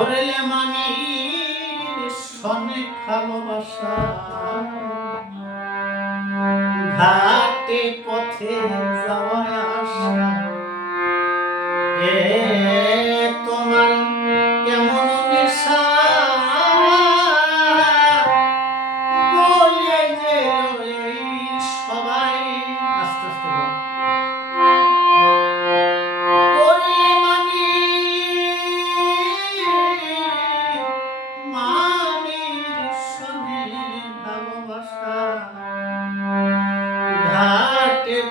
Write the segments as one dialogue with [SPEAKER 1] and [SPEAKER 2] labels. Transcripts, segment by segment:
[SPEAKER 1] করলে মানে সনে ভালোবাসা। ঘাটে পথে যাওয়া আসা তোমার কেমন নেশা? সবাই আস্তে আস্তে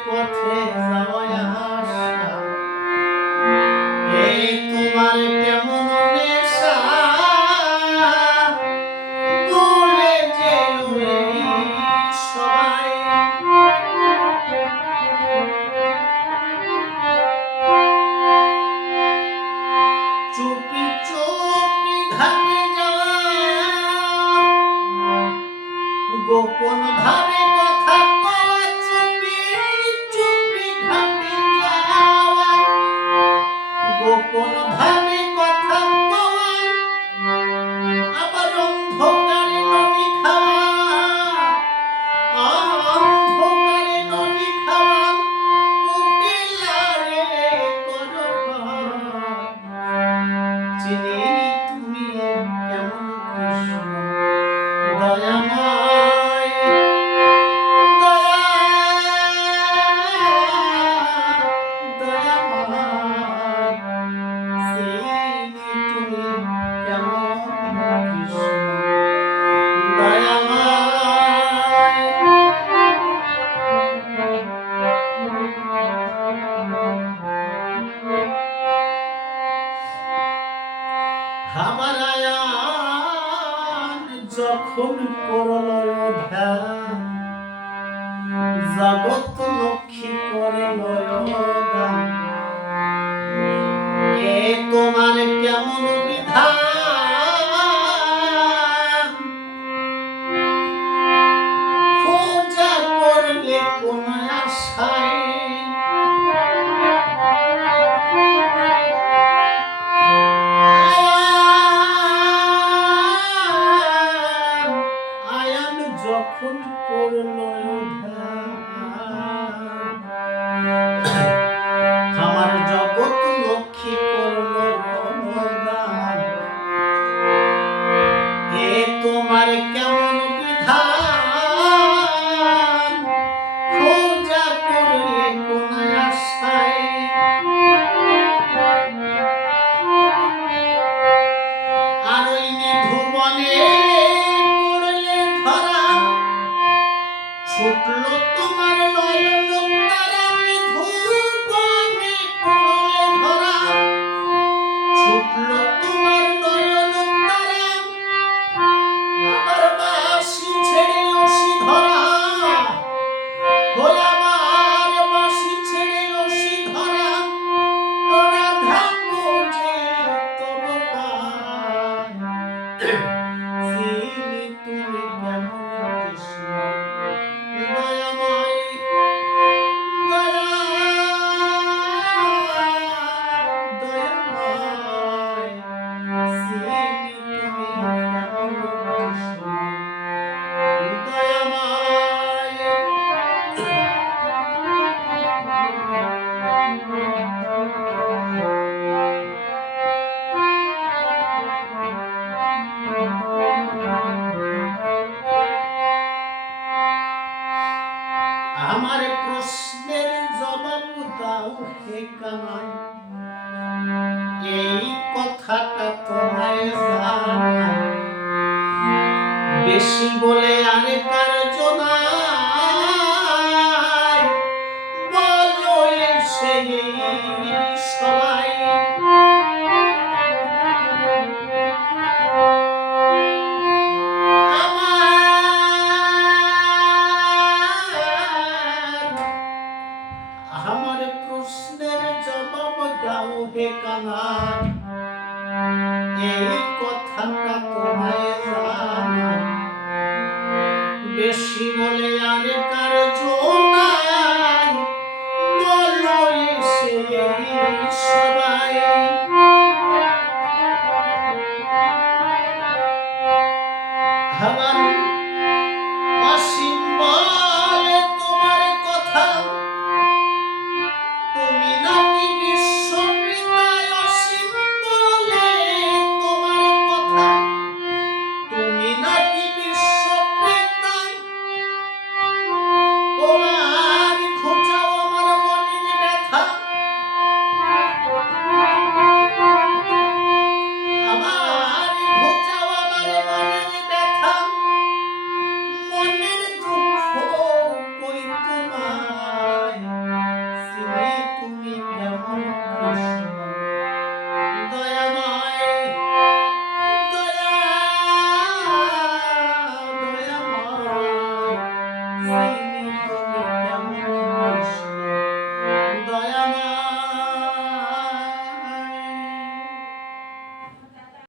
[SPEAKER 1] পথে যাওয়া যখন করল জগত লক্ষ্মী করল তোমার প্রশ্নের জবাব দাও হে কানাই এই কথাটা তোমায় জানা বেশি বলে আরে বলে আর